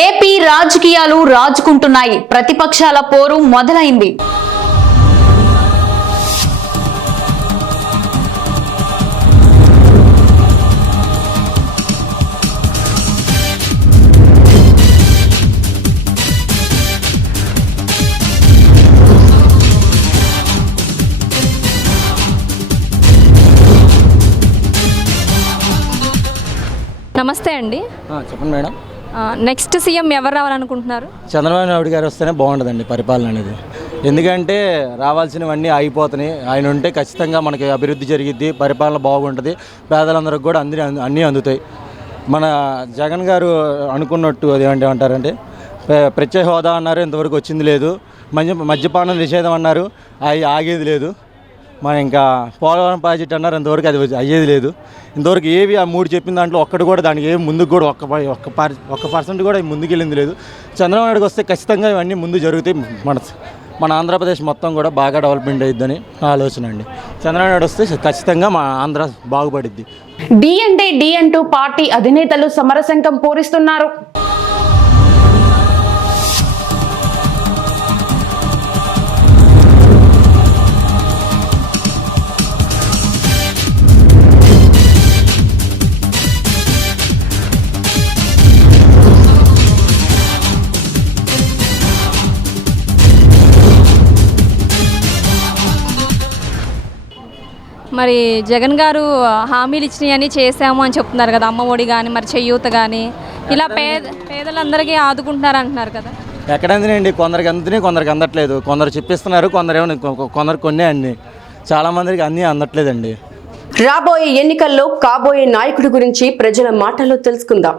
AP రాజకీయాలు రాజుకుంటున్నాయి. ప్రతిపక్షాల పోరు మొదలైంది. నమస్తే అండి. చెప్పండి మేడం. నెక్స్ట్ సీఎం ఎవరు రావాలనుకుంటున్నారు? చంద్రబాబు నాయుడు గారు వస్తేనే బాగుంటుందండి పరిపాలన అనేది. ఎందుకంటే రావాల్సినవన్నీ ఆగిపోతున్నాయి. ఆయన ఉంటే ఖచ్చితంగా మనకి అభివృద్ధి జరిగిద్ది, పరిపాలన బాగుంటుంది, పేదలందరికి కూడా అన్నీ అందుతాయి. మన జగన్ గారు అనుకున్నట్టు అది ఏమంటారంటే ప్రత్యేక హోదా అన్నారు, ఇంతవరకు వచ్చింది లేదు. మద్యపానం నిషేధం అన్నారు, అవి ఆగేది లేదు. మన ఇంకా పోలవరం ప్రాజెక్ట్ అన్నారు, ఇంతవరకు అది అయ్యేది లేదు. ఇంతవరకు ఏవి ఆ మూడు చెప్పిన దాంట్లో ఒక్కటి కూడా దానికి ఏమి ముందుకు కూడా ఒక్క పర్సెంట్ కూడా ముందుకు వెళ్ళింది లేదు. చంద్రబాబు నాయుడుకి వస్తే ఖచ్చితంగా ఇవన్నీ ముందు జరుగుతాయి. మన ఆంధ్రప్రదేశ్ మొత్తం కూడా బాగా డెవలప్మెంట్ అయ్యిద్దని ఆలోచన అండి. చంద్రబాబు నాయుడు వస్తే ఖచ్చితంగా మా ఆంధ్ర బాగుపడిద్ది. డి అంటే డి అంటూ పార్టీ అధినేతలు సమరశంఖం పూరిస్తున్నారు. మరి జగన్ గారు హామీలు ఇచ్చినవన్నీ చేసాము అని చెప్తున్నారు కదా, అమ్మ ఒడి కానీ మరి చేయూత కానీ ఇలా పేదలందరికీ ఆదుకుంటున్నారు అంటున్నారు కదా. ఎక్కడండి, కొందరికి అందుతున్నాయి, కొందరికి అందట్లేదు. కొందరు చెప్పిస్తున్నారు, కొందరు కొన్నే అన్ని, చాలామందికి అన్నీ అందట్లేదండి. రాబోయే ఎన్నికల్లో కాబోయే నాయకుడి గురించి ప్రజల మాటల్లో తెలుసుకుందాం.